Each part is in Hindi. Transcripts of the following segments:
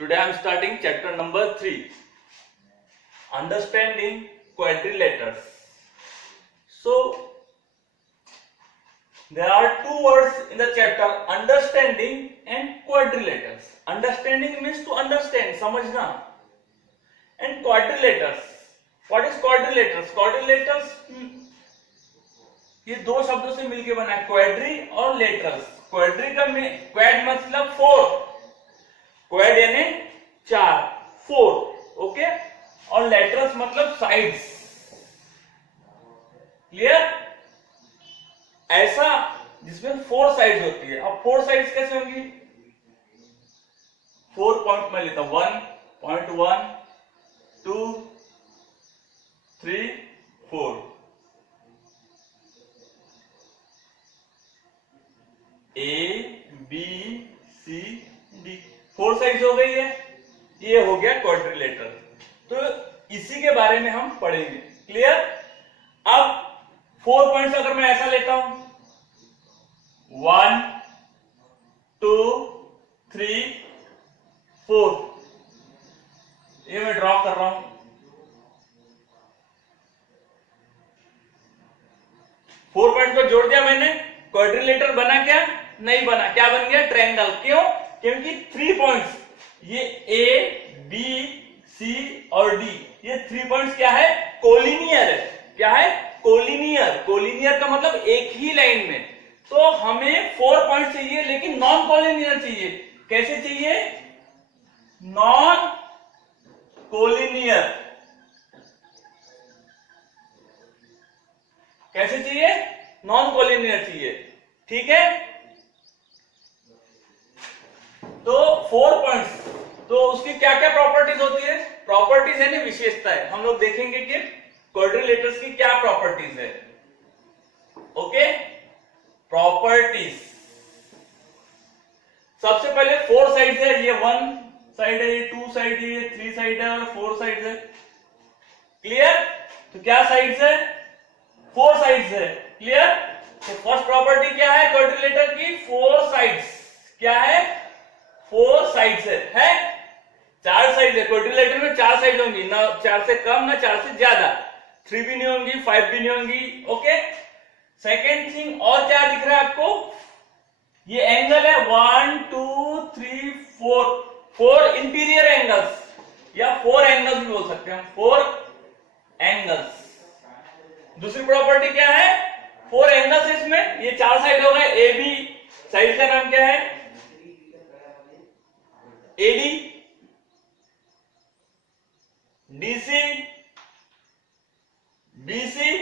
Today I am starting chapter number 3, understanding quadrilaters. So there are two words in the chapter, understanding and quadrilaters. Understanding means to understand, समझना, and quadrilaters. What is quadrilaters? Quadrilaters ये दो शब्दों से मिलकर बना है, क्वाड्री और लेटरस. क्वाड्री का क्वाड मतलब फोर, क्वाड यानी चार, फोर, ओके, और लेटरस मतलब साइड्स. क्लियर? ऐसा जिसमें फोर साइड्स होती है. अब फोर साइड्स कैसे होंगी? 4 पॉइंट में लेता हूं, 1.1 2 3 4. A B C D, four sides हो गई है. ये हो गया क्वाड्रिलेटर. तो इसी के बारे में हम पढ़ेंगे. क्लियर? अब 4 पॉइंट्स अगर मैं ऐसा लेता हूं, 1 2 3 4, ये मैं ड्रॉ कर रहा हूं. 4 पॉइंट को जोड़ दिया मैंने, क्वाड्रिलेटर बना क्या? नहीं बना. क्या बन गया? ट्रायंगल. क्यों? क्योंकि 3 पॉइंट्स, ये A B C और D, ये 3 पॉइंट्स क्या है? कोलिनियर है. क्या है? कोलिनियर. कोलिनियर का मतलब एक ही लाइन में. तो हमें 4 पॉइंट चाहिए, लेकिन नॉन कोलिनियर चाहिए. कैसे चाहिए? Non collinear. कैसे चाहिए? नॉन कोलिनियर चाहिए. ठीक है? तो 4 पॉइंट्स, तो उसकी क्या क्या प्रॉपर्टीज होती है? प्रॉपर्टीज है ना, विशेषता है. हम लोग देखेंगे कि क्वाड्रिलेटर्स की क्या प्रॉपर्टीज है. Okay, properties. सबसे पहले 4 साइड्स है. ये 1 साइड है, ये 2 साइड है, ये 3 साइड है और 4 साइड्स है. क्लियर? तो क्या साइड्स है? 4 साइड्स है. क्लियर? तो फर्स्ट प्रॉपर्टी क्या है क्वाड्रिलेटर की? 4 साइड्स. क्या है? 4 साइड्स है. 4 साइड है. क्वाड्रिलेटर में 4 साइड होंगी, ना 4 से कम ना 4 से ज्यादा. 3 भी नहीं होंगी, 5 भी नहीं होंगी. ओके. सेकेंड थिंग, और क्या दिख रहा है आपको? ये एंगल है 1 2 3 4, 4 इंटीरियर एंगल्स, या 4 एंगल्स भी बोल सकते हैं. 4 एंगल्स. दूसरी प्रॉपर्टी क्या है? 4 एंगल्स है इसमें. ये 4 साइड हो गए. ए बी साइड का नाम क्या है? एडी. डीसी, बीसी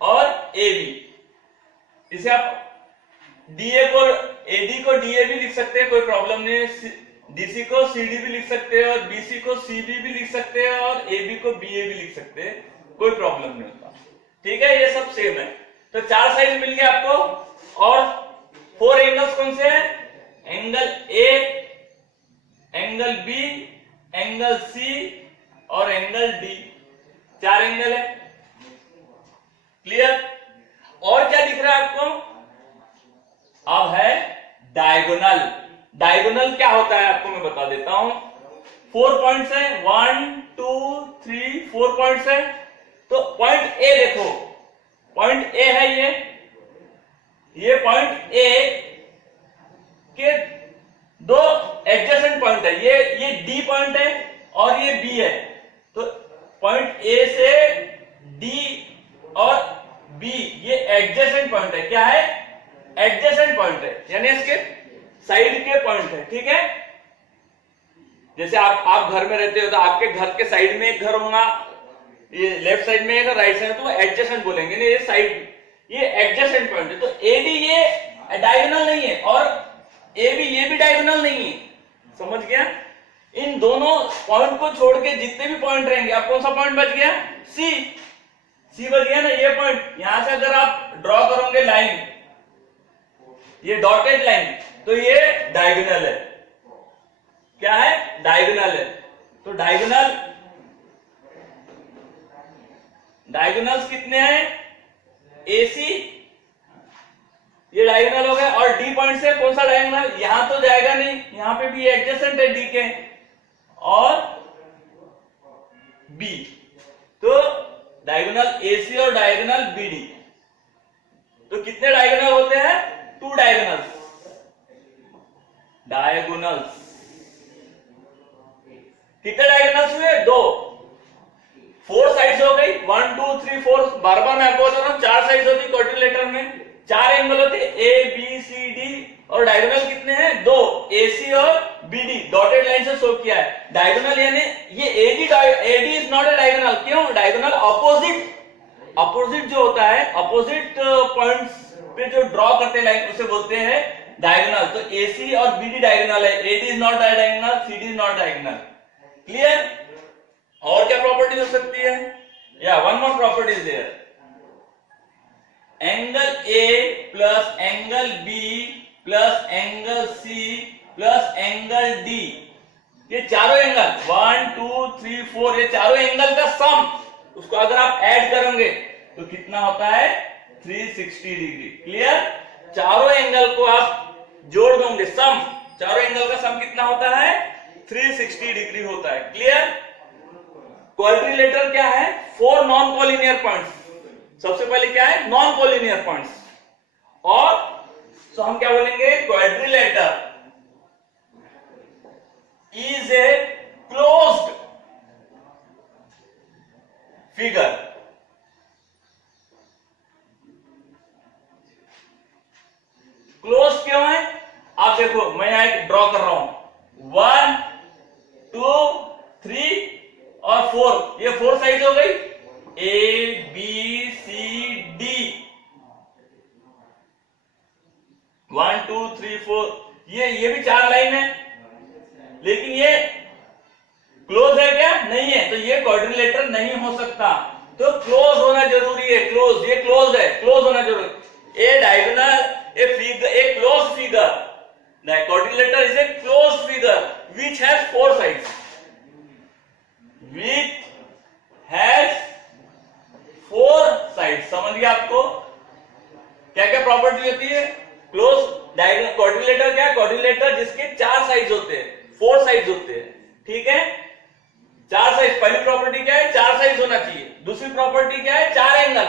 और एबी. इसे आप डीए को, एडी को डीए भी लिख सकते हैं, कोई प्रॉब्लम नहीं है. डीसी को सीडी भी लिख सकते हैं, और बीसी को सीबी भी लिख सकते हैं, और एबी को बीए भी लिख सकते हैं. कोई प्रॉब्लम नहीं होता. ठीक है? ये सब सेम है. तो 4 साइड मिल गया आपको. और 4 एंगल्स कौन से हैं? Angle A, angle B, angle C और एंगल डी. 4 एंगल है. क्लियर? और क्या दिख रहा है आपको? अब है डायगोनल. डायगोनल क्या होता है आपको मैं बता देता हूं. 4 पॉइंट्स है, 1 2 3 4 पॉइंट्स है. तो पॉइंट ए देखो, पॉइंट ए है ये पॉइंट ए के दो एडजेसेंट पॉइंट है. ये डी पॉइंट है और ये बी है. तो पॉइंट ए से डी और बी ये एडजेसेंट पॉइंट है. क्या है? एडजेसेंट पॉइंट है, यानी इसके साइड के पॉइंट है. ठीक है? जैसे आप घर में रहते हो तो आपके घर के साइड में एक घर होगा, ये लेफ्ट साइड में एक, राइट साइड, तो एडजेसेंट बोलेंगे. नहीं, ये साइड, ये एडजेसेंट पॉइंट है. तो एडी ये डायगोनल नहीं है, और ए भी, ये भी डायगोनल नहीं है. समझ गया? इन दोनों पॉइंट को छोड़ के जितने भी पॉइंट रहेंगे, आप कौन सा पॉइंट बच गया? सी. सी बच गया ना. ये पॉइंट, यहां से अगर आप ड्रॉ करोगे लाइन, ये डॉटेड लाइन, तो ये डायगोनल है. क्या है? डायगोनल है. तो डायगोनल्स कितने हैं? एसी, ये डायगोनल हो गया. और डी पॉइंट से कौन सा डायगोनल? यहां तो जाएगा नहीं, यहां पे भी एडजेसेंट है डी के, और बी। तो डायगोनल एसी और डायगोनल बीडी, तो कितने डायगोनल होते हैं? 2 डायगोनल्स। कितने डायगोनल्स हुए? 2। 4 साइड्स हो गई, 1 2 3 4। बार बार मैं आपको बता रहा हूं 4 साइड्स होती क्वाड्रिलेटरल में, 4 एंगल होते ए बी सी डी, और डायगोनल कितने हैं? 2, एसी और बीडी। डॉटेड लाइन से शो किया है। डायगोनल यानी ये AD is not a diagonal. क्यों? डायगोनल अपोजिट जो होता है, अपोजिट पॉइंट्स पे जो ड्रॉ करते हैं लाइन, उसे बोलते हैं डायगोनल। तो एसी और बीडी डायगोनल है, AD is not diagonal, CD is not diagonal. Clear? और क्या प्रॉपर्टी हो सकती है? या one more property is there, angle A plus angle B plus angle C plus angle D, ये चारों एंगल 1 2 3 4, ये चारों एंगल का सम, उसको अगर आप ऐड करेंगे तो कितना होता है? 360 डिग्री। क्लियर? चारों एंगल को आप जोड़ दोगे, सम, चारों एंगल का सम कितना होता है? 360 डिग्री होता है। क्लियर? क्वाड्रिलेटरल क्या है? 4 नॉन कोलिनियर पॉइंट्स। सबसे पहले क्या है? Non collinear points. और तो हम क्या बोलेंगे? Quadrilateral is a closed figure. Close क्यों है? आप देखो, मैं यहां एक ड्रॉ कर रहा हूं, 1 2 3 और 4, ये 4 साइड हो गई, ए बी सी डी, 1 2 3 4, ये भी 4 लाइन है, लेकिन ये क्लोज है क्या? नहीं है, तो ये क्वाड्रिलेटर नहीं हो सकता। तो क्लोज होना जरूरी है, क्लोज, ये क्लोज है, क्लोज होना जरूरी। A diagonal, a figure, a close figure, quadrilateral is a close figure which has 4 sides, which has 4 sides. समझ गया आपको क्या क्या प्रॉपर्टी होती है? क्लोज डायगोनल क्वाड्रिलेटर क्या है? क्वाड्रिलेटर जिसके 4 साइड्स होते हैं, 4 साइड्स होते हैं। ठीक है, 4 साइड। पहली प्रॉपर्टी क्या है? 4 साइड्स होना चाहिए। दूसरी प्रॉपर्टी क्या है? 4 एंगल।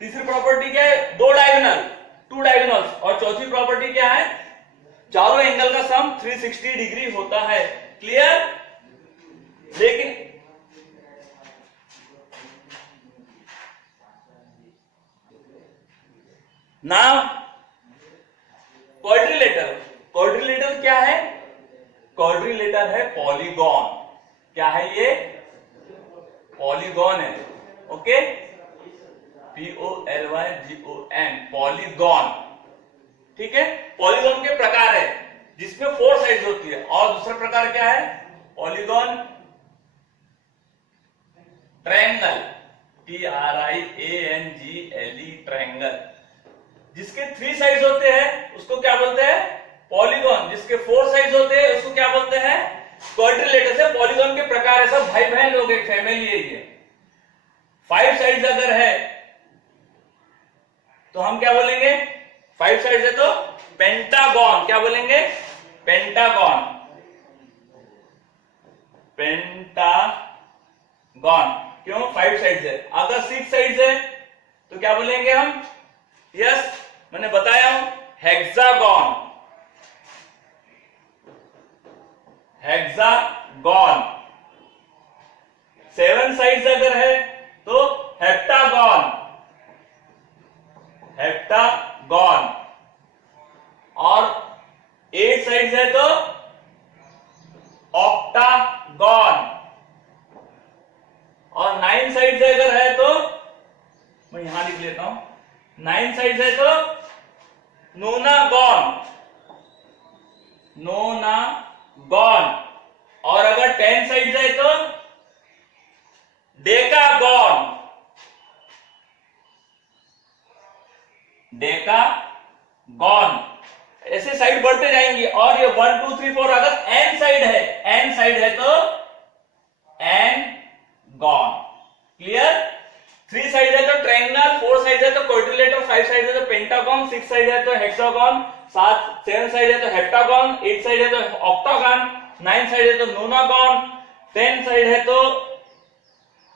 तीसरी प्रॉपर्टी क्या है? 2 डायगोनल, 2 डायगोनल्स। और चौथी प्रॉपर्टी क्या है? चारों एंगल का सम 360 डिग्री होता है। क्लियर? लेकिन नाउ क्वाड्रिलेटर क्या है? क्वाड्रिलेटर है पॉलीगॉन। क्या है ये? पॉलीगॉन है। Okay, POLYGON, polygon. ठीक है, पॉलीगॉन के प्रकार है जिसमें 4 साइड्स होती है। और दूसरा प्रकार क्या है? पॉलीगॉन ट्रायंगल, TRIANGLE, ट्रायंगल, जिसके 3 साइड्स होते हैं उसको क्या बोलते हैं? पॉलीगॉन। जिसके 4 साइड्स होते हैं उसको क्या बोलते हैं? क्वाड्रिलेटर। से पॉलीगॉन के प्रकार है, सब भाई बहन लोग, एक फैमिली है ये। 5 साइड्स अगर है तो हम क्या बोलेंगे? 5 साइड्स है तो पेंटागॉन। क्या बोलेंगे? Pentagon, pentagon. क्यों? 5 साइड्स है। अगर 6 साइड्स है तो क्या बोलेंगे हम? यस, मैंने बताया हूं, हेक्सागॉन, हेक्सागॉन। 7 साइड्स अगर है तो हेप्टागॉन, हेप्टागॉन। और 8 साइड्स है तो ऑक्टागॉन। और 9 साइड्स अगर है तो, मैं यहां लिख लेता हूं, 9 साइड्स है तो नोनागॉन, नोनागॉन। और अगर 10 साइड्स है तो डेकागॉन, डेकागॉन। ऐसे साइड बढ़ते जाएंगे। और ये 1 2 3 4 अगर n साइड है, n साइड है तो n गॉन। क्लियर? 3 साइड है तो ट्रायंगल, 4 साइड है तो क्वाड्रिलेटर, 5 साइड है तो पेंटागॉन, 6 साइड है तो हेक्सागॉन, 7 साइड है तो हेप्टागॉन, 8 साइड है तो ऑक्टागॉन, 9 साइड है तो नोनागॉन, 10 साइड है तो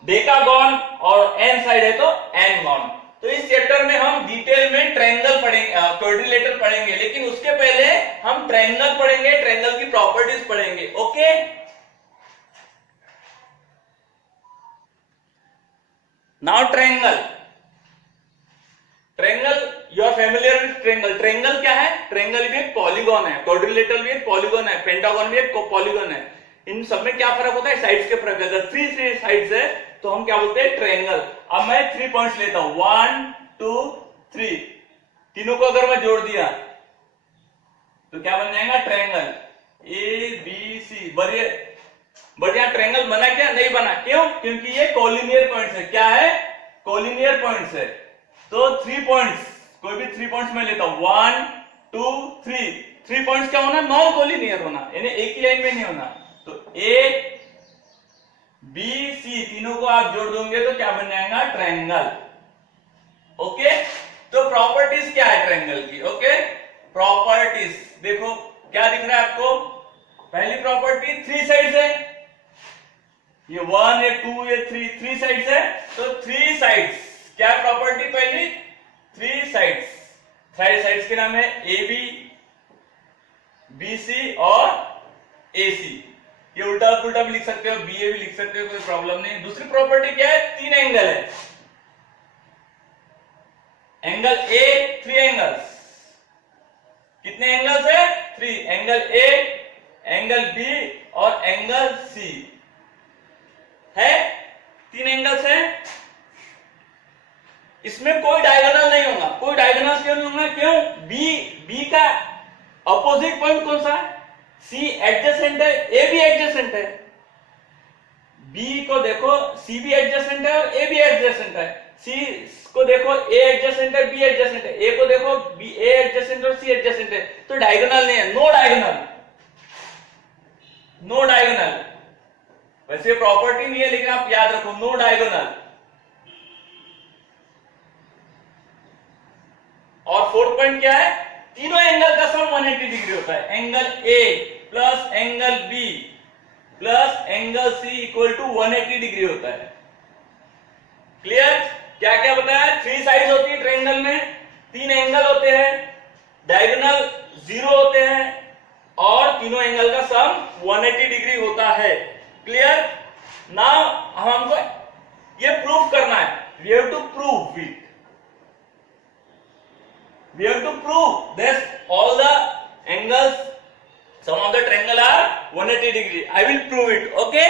डेकागॉन और n साइड है तो n-गॉन। तो इस चैप्टर में हम डिटेल में ट्रायंगल पढ़ेंगे, क्वाड्रिलेटरल पढ़ेंगे, लेकिन उसके पहले हम ट्रायंगल पढ़ेंगे, ट्रायंगल की प्रॉपर्टीज पढ़ेंगे। Okay, now triangle. Triangle, you are familiar with triangle. Triangle क्या है? ट्रायंगल भी एक पॉलीगॉन है, क्वाड्रिलेटरल भी एक पॉलीगॉन है, पेंटागन भी एक पॉलीगॉन है। इन सब में क्या फर्क होता है? साइड्स के फर्क है। अगर 3 साइड्स है तो हम क्या बोलते हैं? ट्रायंगल। अब मैं 3 पॉइंट्स लेता हूं, 1 2 3, तीनों को अगर मैं जोड़ दिया तो क्या बन जाएगा? Triangle A B C. But यहां ट्रायंगल बना क्या? नहीं बना। क्यों? क्योंकि ये कोलिनियर पॉइंट्स है। क्या है? कोलिनियर पॉइंट्स है। तो 3 पॉइंट्स, कोई भी 3 पॉइंट्स मैं लेता हूं, 1 2 3। 3 पॉइंट्स क्या होना? नॉन कोलिनियर होना, यानी एक ही लाइन में नहीं होना। तो ए बी सी तीनों को आप जोड़ दोगे तो क्या बन जाएगा? ट्रायंगल। ओके, तो प्रॉपर्टीज क्या है ट्रायंगल की? ओके, प्रॉपर्टीज देखो क्या दिख रहा है आपको? पहली प्रॉपर्टी 3 साइड्स है, ये 1 ये 2 ये 3 साइड्स है। तो 3 साइड्स क्या प्रॉपर्टी? पहली 3 साइड्स। 3 साइड्स के नाम है ए बी, बी सी और ए सी। ये उल्टा पुल्टा भी लिख सकते हो, बी ए भी लिख सकते हो, कोई प्रॉब्लम नहीं। दूसरी प्रॉपर्टी क्या है? 3 एंगल है। एंगल ए 3 एंगल्स। कितने एंगल्स है? 3। एंगल ए, एंगल बी और एंगल सी है। 3 एंगल्स है। इसमें कोई डायगोनल नहीं होगा। कोई डायगोनल क्यों नहीं होगा? क्यों? बी का अपोजिट पॉइंट कौन सा है? सी एडजेसेंट है, ए भी एडजेसेंट है। बी को देखो, सी भी एडजेसेंट है और ए भी एडजेसेंट है। सी को देखो, ए एडजेसेंट है, बी एडजेसेंट है। ए को देखो, बी ए एडजेसेंट और सी एडजेसेंट है। तो डायगोनल नहीं है, नो डायगोनल, नो डायगोनल। वैसे प्रॉपर्टी नहीं है, लेकिन आप याद रखो, नो डायगोनल। और 4th पॉइंट क्या है? तीनों एंगल का सम 180 डिग्री होता है। Angle A plus angle B plus angle C equal to 180 degree होता है। क्लियर? क्या क्या बताया? 3 साइड्स होती है ट्रायंगल में, 3 एंगल होते हैं, डायगोनल 0 होते हैं और तीनों एंगल का सम 180 डिग्री होता है। क्लियर? नाउ हमको ये प्रूफ करना है। We have to prove it. We have to prove that all the angles, sum of the triangle are 180 degree. I will prove it. Okay.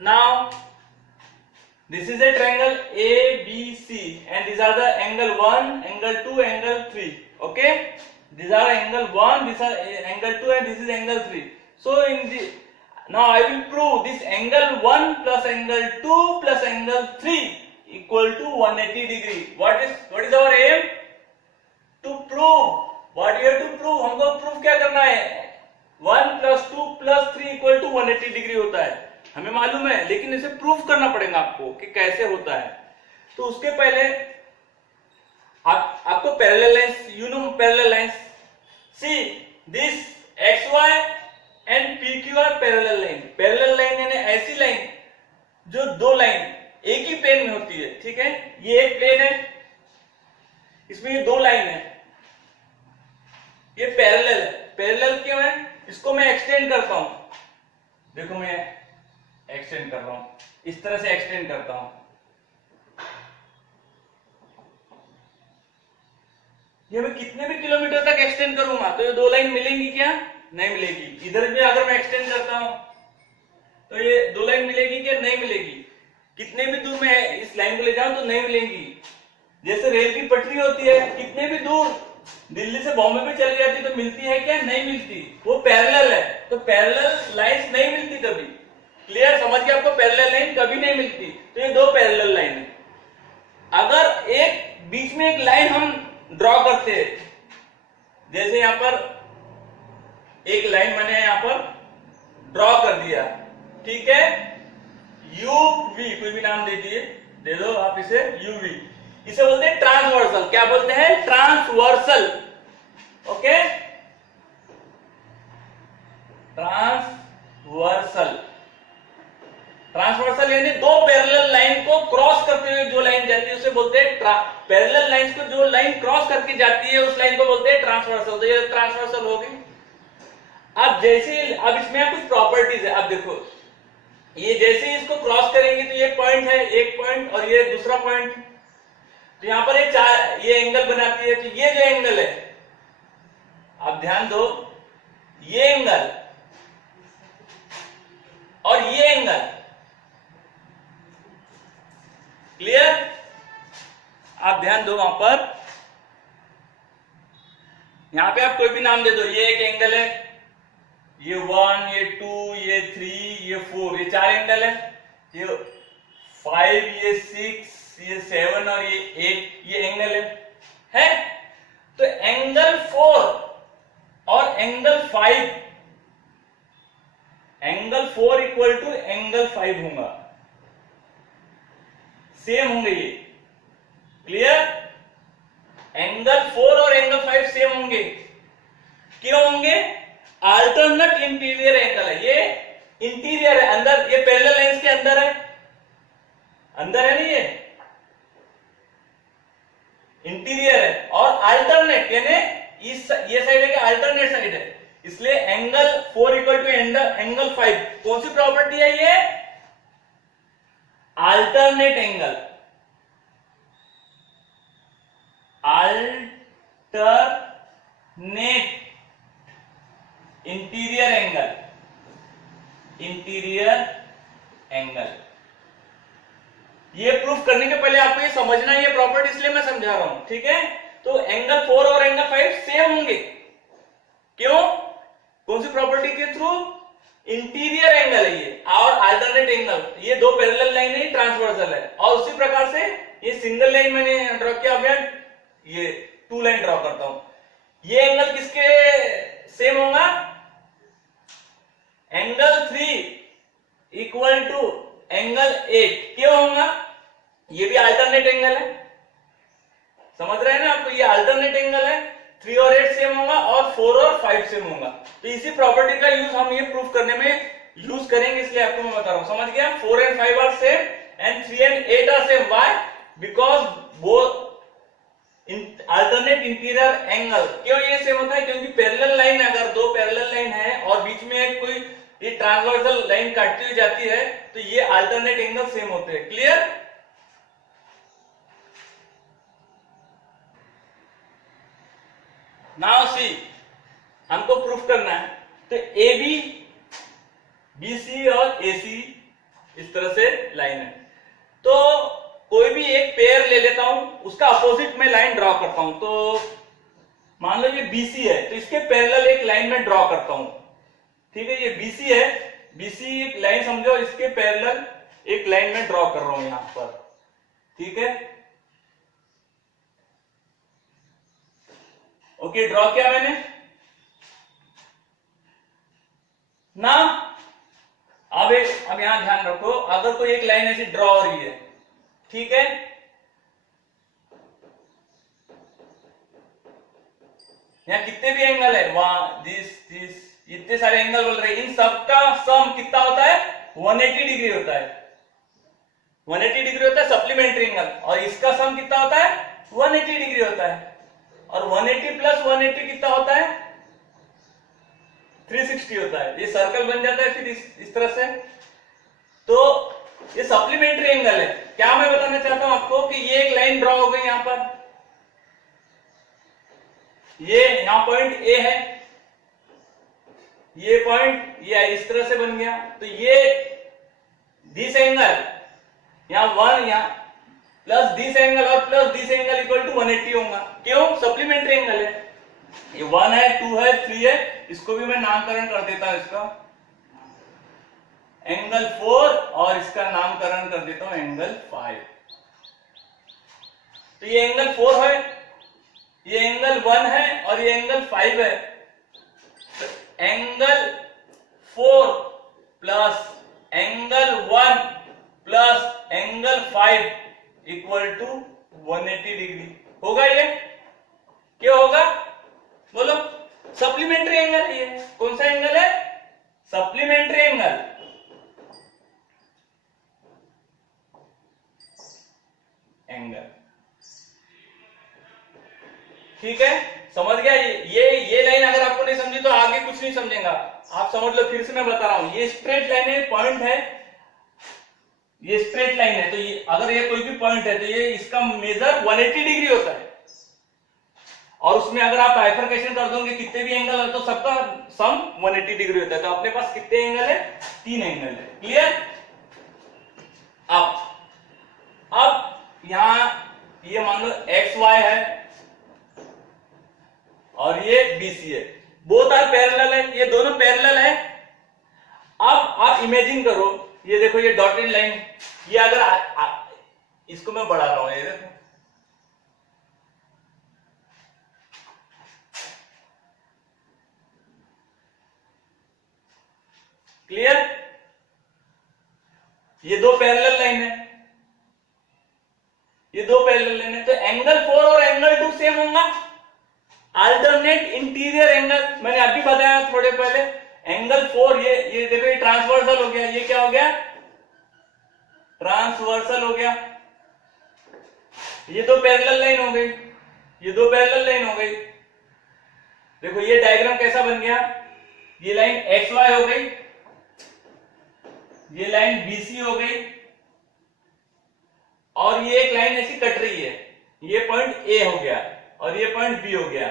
Now, this is a triangle ABC, and these are the angle 1, angle 2, angle 3. Okay. These are angle 1, these are angle 2, and this is angle 3. So in the now I will prove this angle 1 plus angle 2 plus angle 3 equal to 180 degree. What is our aim? To prove. What you have to prove? हमको prove क्या करना है? 1 plus 2 plus 3 equal to 180 degree होता है, हमें मालूम है, लेकिन इसे प्रूफ करना पड़ेगा आपको कि कैसे होता है। तो उसके पहले आपको parallel lines, you know parallel lines. See this XY and PQ are parallel line. Parallel line यानी ऐसी लाइन जो 2 लाइन एक ही प्लेन में होती है। ठीक है, ये एक प्लेन है, इसमें ये 2 लाइन है, ये पैरेलल है। पैरेलल क्यों है? इसको मैं एक्सटेंड करता हूं। देखो मैं एक्सटेंड कर रहा हूं, इस तरह से एक्सटेंड करता हूं। ये मैं कितने भी किलोमीटर तक एक्सटेंड करूंगा तो ये 2 लाइन मिलेंगी क्या? नहीं मिलेगी। इधर भी अगर मैं एक्सटेंड करता हूं तो ये 2 लाइन मिलेगी क्या? नहीं मिलेगी। कितने भी दूर मैं इस लाइन को ले जाऊं तो नहीं मिलेंगी। जैसे रेल की पटरी होती है, कितने भी दूर दिल्ली से बॉम्बे में चली जाती तो मिलती है क्या? नहीं मिलती। वो पैरेलल है, तो पैरेलल लाइंस नहीं मिलती कभी। क्लियर? समझ गए आपको? पैरेलल लाइन कभी नहीं मिलती। तो ये 2 पैरेलल लाइन है। अगर एक बीच में एक लाइन हम ड्रॉ करते हैं, जैसे यहां पर एक लाइन मैंने यहां पर ड्रॉ कर दिया, ठीक है, UV, कोई भी नाम दे दिए, दे दो आप इसे UV। इसे बोलते हैं ट्रांसवर्सल। क्या बोलते हैं? ट्रांसवर्सल। Okay, transversal. ट्रांसवर्सल यानी दो पैरेलल लाइन को क्रॉस करते हुए जो लाइन जाती है उसे बोलते हैं पैरेलल लाइंस को जो लाइन क्रॉस करके जाती है उस लाइन को बोलते हैं ट्रांसवर्सल। तो ये ट्रांसवर्सल हो गई। अब जैसे अब इसमें कुछ प्रॉपर्टीज है। अब देखो, ये जैसे ही इसको क्रॉस करेंगे तो ये पॉइंट है, एक पॉइंट, और ये दूसरा पॉइंट। तो यहां पर ये एंगल बनाती है। तो ये जो एंगल है, अब ध्यान दो, ये एंगल और ये एंगल, क्लियर? आप ध्यान दो, वहां पर यहां पे आप कोई भी नाम दे दो। ये एक एंगल है, ये 1, ये 2, ये 3, ये 4, ये 4 एंगल है। ये 5, ये 6, ये 7 और ये 8, ये एंगल है? तो एंगल 4 और angle 5, angle 4 equal to angle 5 होगा, सेम होंगे ये, क्लियर? एंगल 4 और एंगल 5 सेम होंगे। क्यों होंगे? अल्टरनेट इंटीरियर एंगल है, ये इंटीरियर है, अंदर, ये पैरेलल लाइंस के अंदर है, अंदर है नहीं, ये इंटीरियर है। और अल्टरनेट यानी ये साइड है कि अल्टरनेट साइड है, इसलिए एंगल 4 इक्वल टू एंगल 5। कौन सी प्रॉपर्टी है ये? Alternate angle, alternate interior angle, interior angle. ये प्रूफ करने के पहले आपको ये समझना है ये प्रॉपर्टी, इसलिए मैं समझा रहा हूं, ठीक है? तो एंगल 4 और एंगल 5 सेम होंगे। क्यों? कौन सी प्रॉपर्टी के थ्रू? इंटीरियर एंगल है ये और अल्टरनेट एंगल। ये दो पैरेलल लाइन है, ट्रांसवर्सल है। और उसी प्रकार से ये सिंगल लाइन मैंने ड्रॉ किया, अब ये 2 लाइन ड्रॉ करता हूं। ये एंगल किसके सेम होगा? Angle 3 equal to angle 8। क्यों होगा? ये भी अल्टरनेट एंगल है, समझ रहे हैं ना आपको? ये अल्टरनेट एंगल है, 3 और 8 सेम होगा और 4 और 5 सेम होगा। तो इसी प्रॉपर्टी का यूज हम ये प्रूफ करने में यूज करेंगे, इसलिए आपको मैं बता रहा हूं। समझ गया? 4 and 5 are same and 3 and 8 are same. Why? Because both alternate interior angle. क्यों ये सेम होता है? क्योंकि पैरेलल लाइन, अगर दो पैरेलल लाइन है और बीच में कोई ये ट्रांसवर्सल लाइन काटती हुई जाती है तो ये अल्टरनेट एंगल सेम होते हैं। क्लियर? नाउ सी, हमको प्रूफ करना है। तो ए बी, बी सी और ए सी इस तरह से लाइन है। तो कोई भी एक पेयर ले लेता हूं, उसका अपोजिट में लाइन ड्रॉ करता हूं। तो मान लो ये बीसी है, तो इसके पैरेलल एक लाइन में ड्रॉ करता हूं, ठीक है? ये बीसी है, बीसी एक लाइन समझो, इसके पैरेलल एक लाइन में ड्रॉ कर रहा हूं यहां पर, ठीक है? ओके, ड्रॉ किया मैंने ना। अब यहां ध्यान रखो, अगर कोई एक लाइन ऐसी ड्रॉ हो रही है, ठीक है? यहां कितने भी एंगल है, वहां दिस इतने सारे एंगल बोल रहे हैं, इन सबका सम कितना होता है? 180 डिग्री होता है। 180 डिग्री होता है सप्लीमेंट्री एंगल, और इसका सम कितना होता है? 180 डिग्री होता है। और 180 प्लस 180 कितना होता है? 360 होता है। ये सर्कल बन जाता है फिर इस तरह से। तो ये सप्लीमेंट्री एंगल है। क्या मैं बताना चाहता हूं आपको कि ये एक लाइन ड्रॉ हो गई यहां पर, ये यहां पॉइंट ए है, ये पॉइंट ये इस तरह से बन गया। तो ये दिस एंगल यहां 1 यहां प्लस दिस एंगल और plus this angle equal to 180 होगा। क्यों? सप्लीमेंट्री एंगल है। ये 1 है, 2 है, 3 है, इसको भी मैं नामकरण कर देता हूं, इसका एंगल 4 और इसका नामकरण कर देता हूं एंगल 5। तो ये एंगल 4 है, ये एंगल 1 है और ये एंगल 5 है। तो angle 4 plus angle 1 plus angle 5 equal to 180 degree होगा ये, क्या होगा बोलो? सप्लीमेंट्री एंगल है ये। कौन सा एंगल है? Supplementary angle. ठीक है, समझ गया? ये लाइन अगर आपको नहीं समझी तो आगे कुछ नहीं समझेगा, आप समझ लो। फिर से मैं बता रहा हूं, ये स्ट्रेट लाइन है, पॉइंट है, ये स्ट्रेट लाइन है, तो ये अगर ये कोई भी पॉइंट है तो ये इसका मेजर 180 डिग्री होता है। और उसमें अगर आप बाइफरकेशन कर दोगे कितने भी एंगल है तो सबका सम 180 डिग्री होता है। तो अपने पास कितने एंगल है? 3 एंगल है। क्लियर? अब यहां ये मान लो एक्स वाई है और ये बीसी है, बोथ आर पैरेलल है, ये दोनों पैरेलल है। अब आप इमेजिन करो, ये देखो ये डॉटेड लाइन, ये अगर इसको मैं बढ़ा रहा हूं, ये देखो क्लियर? ये दो पैरेलल लाइन है, ये दो पैरेलल लाइन है, तो एंगल 4 और एंगल 2 सेम होगा। अल्टरनेट इंटीरियर एंगल मैंने अभी बताया थोड़े पहले, एंगल 4 ये देखो ये ट्रांसवर्सल हो गया, ये क्या हो गया? ट्रांसवर्सल हो गया। ये दो पैरेलल लाइन हो गई, ये दो पैरेलल लाइन हो गई। देखो ये डायग्राम कैसा बन गया? ये लाइन एक्स वाई हो गई, ये लाइन बीसी हो गई, और ये एक लाइन ऐसी कट रही है, ये पॉइंट ए हो गया और ये पॉइंट बी हो गया।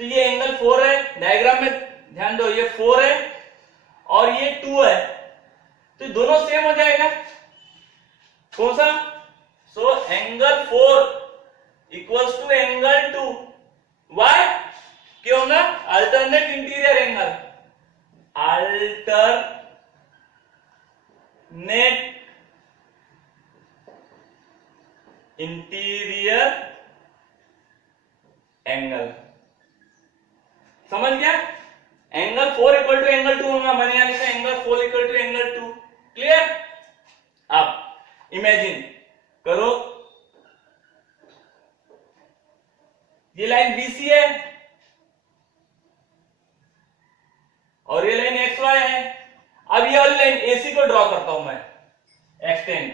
तो ये एंगल 4 है, डायग्राम में ध्यान दो, ये 4 है और ये 2 है, तो दोनों सेम हो जाएगा। कौन सा? So angle 4 equals to angle 2। Why? क्यों होगा? Alternate interior angle, alternate interior angle. समझ गया? एंगल 4 इक्वल टू एंगल 2 होगा, मैंने यहां लिखा angle 4 equal to angle 2। Clear? अब इमेजिन करो, ये लाइन बीसी है और ये लाइन एक्स वाई है। अब ये वाली लाइन एसी को ड्रॉ करता हूं मैं, एक्सटेंड,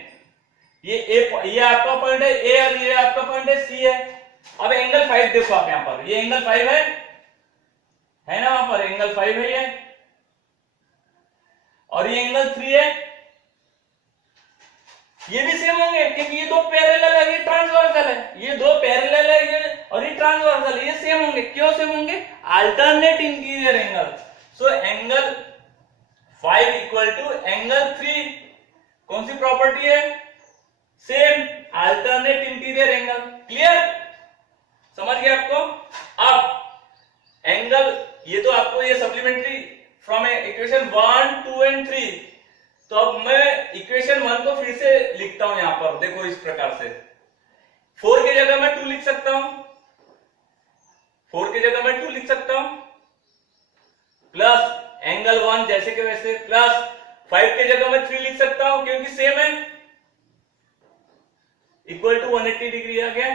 ये आपका पॉइंट है ए और ये आपका पॉइंट है सी है। अब एंगल 5 देखो आप यहां पर, ये एंगल 5 है ना, वहां पर एंगल 5 है ये, और ये एंगल 3 है, ये भी सेम होंगे क्योंकि ये दो पैरेलल है, ये ट्रांसवर्सल है, ये दो पैरेलल है ये और ये ट्रांसवर्सल है, ये सेम होंगे। क्यों सेम होंगे? Alternate interior angle. So angle 5 equal to angle 3, कौन सी प्रॉपर्टी है? Same, alternate interior angle. Clear? समझ गया आपको? अब एंगल, ये तो आपको ये सप्लीमेंट्री फ्रॉम इक्वेशन 1, 2 एंड 3। तो अब मैं इक्वेशन 1 को फिर से लिखता हूं यहां पर, देखो इस प्रकार से, 4 की जगह मैं 2 लिख सकता हूं, 4 की जगह मैं 2 लिख सकता हूं, प्लस एंगल 1 जैसे के वैसे, प्लस 5 की जगह मैं 3 लिख सकता हूं क्योंकि सेम है, इक्वल टू 180 डिग्री आ गया।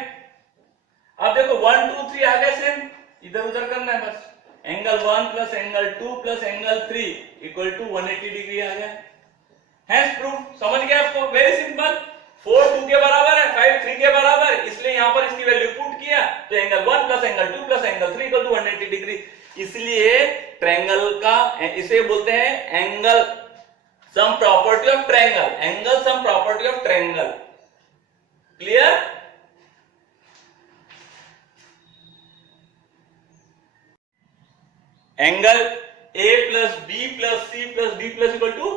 अब देखो 1, 2, 3 आ गया सेम, इधर उधर करना है बस, angle 1 plus angle 2 plus angle 3 equal to 180 degree आ गया। Hence proof. समझ गया आपको? Very simple. 4 2 के बराबर है, 5 3 के बराबर है, इसलिए यहां पर इसकी वैल्यू पुट किया तो angle 1 plus angle 2 plus angle 3 equal to 180 degree. इसलिए ट्रायंगल का, इसे बोलते हैं angle sum property of triangle, angle sum property of triangle. Clear? Angle A plus B plus C plus D plus equal to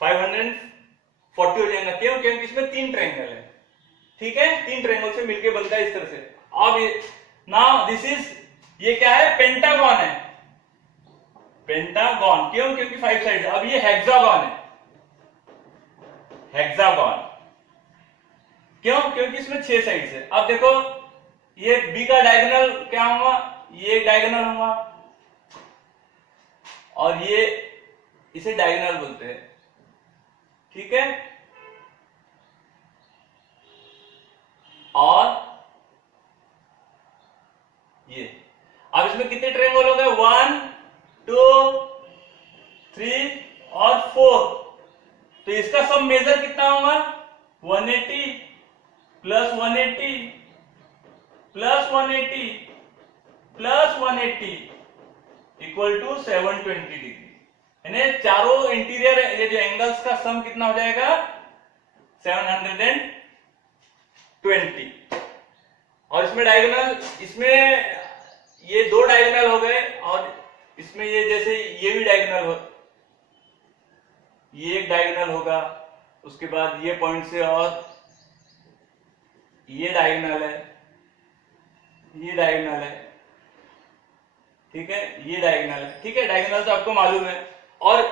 540 हो जाएगा। क्यों? क्योंकि इसमें 3 ट्रायंगल है। ठीक है, 3 ट्रायंगल से मिलके बनता है इस तरह से। अब नाउ दिस इज, ये क्या है? पेंटागन है, पेंटागन। क्यों? क्योंकि 5 साइड। अब ये हेक्सागन है, हेक्सागन। क्यों? क्योंकि इसमें 6 साइड्स है। अब देखो ये बी का डायगोनल क्या होगा? ये डायगोनल होगा और ये, इसे डायगोनल बोलते हैं। ठीक है, और ये। अब इसमें कितने ट्रायंगल हो गए? 1 2 3 और 4। तो इसका सम मेजर कितना होगा? 180 plus 180 plus 180 plus 180 equal to 720 degree. यानी चारों इंटीरियर ये जो एंगल्स का सम कितना हो जाएगा? 720। और इसमें डायगोनल, इसमें ये दो डायगोनल हो गए और इसमें ये जैसे ये भी डायगोनल हो, ये एक डायगोनल होगा, उसके बाद ये पॉइंट से और ये डायगोनल है, ये डायगोनल है, ठीक है, ये डायगोनल है, ठीक है। डायगोनल तो आपको मालूम है। और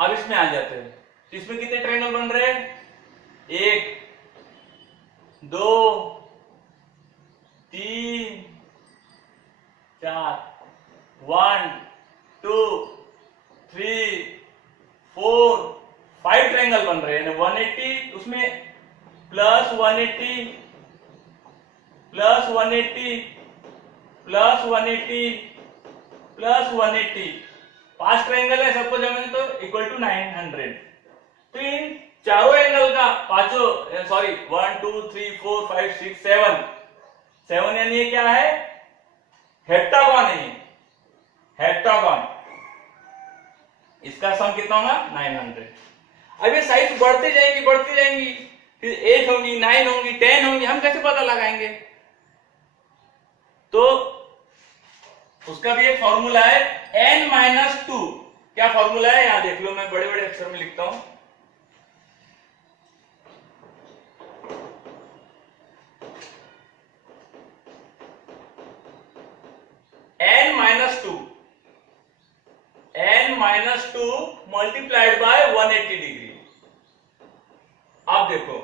अब इसमें आ जाते हैं, तो इसमें कितने ट्रायंगल बन रहे हैं? 1 2 3 4 1 2 3 4 5 ट्रायंगल बन रहे हैं। 180 उसमें plus 180 plus 180 plus 180 plus 180, 5 triangle है, सबको जमाएंगे तो इक्वल टू 900। तो इन चारों एंगल का पांचों, सॉरी 1 2 3 4 5 6 7 यानी ये क्या है? हेप्टागन है, हेप्टागन। इसका सम कितना होगा? 900। अब ये साइज बढ़ती जाएंगी, फिर 8 होंगी, 9 होंगी, 10 होंगी, हम कैसे पता लगाएंगे? तो उसका भी एक फॉर्मूला है, n-2। क्या फॉर्मूला है? यहां देख लो, मैं बड़े बड़े अक्षर में लिखता हूं। n-2 multiplied by 180 degree. आप देखो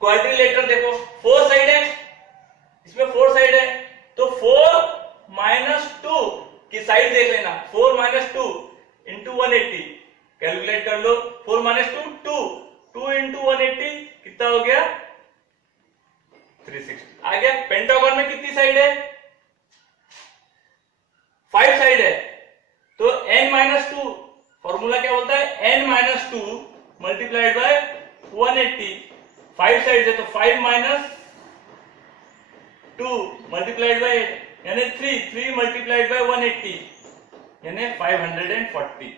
क्वाड्रिलेटरल, देखो 4 साइड है, इसमें 4 साइड है, तो 4 - 2 की साइड देख लेना। 4 - 2 इंटू 180 कैलकुलेट कर लो। 4 - 2 2 इंटू 180 कितना हो गया? 360 आ गया। पेंटागन में कितनी साइड है? 5 साइड है, तो n-2 फॉर्मूला क्या बोलता है? n-2 multiplied by 180। 5 साइड है तो 5 - 2 मल्टीप्लाइड बाय यानी 3 मल्टीप्लाइड बाय 180 यानी 540।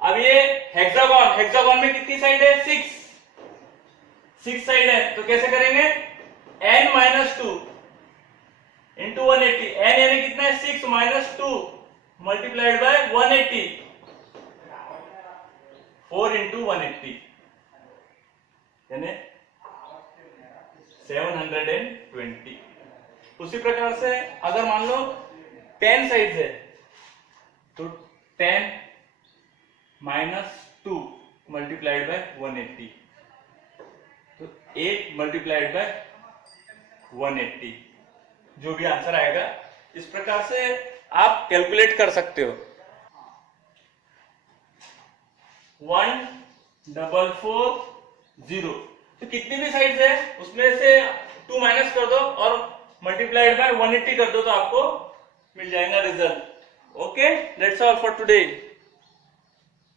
अब ये हेक्सागन में कितनी साइड है? 6 साइड है, तो कैसे करेंगे? n-2 इंटू 180, n यानी कितना है? 6 - 2 मल्टीप्लाइड बाय 180, 4 इंटू 180 यानी 720। उसी प्रकार से अगर मान लो 10 साइड्स है तो 10 - 2 मल्टीप्लाइड बाय 180, तो 8 मल्टीप्लाइड बाय 180, जो भी आंसर आएगा। इस प्रकार से आप कैलकुलेट कर सकते हो। 1440, तो कितनी भी साइड्स है उसमें से 2 माइनस कर दो और मल्टीप्लाइड बाय 180 कर दो, तो आपको मिल जाएगा result. Okay, that's all for today.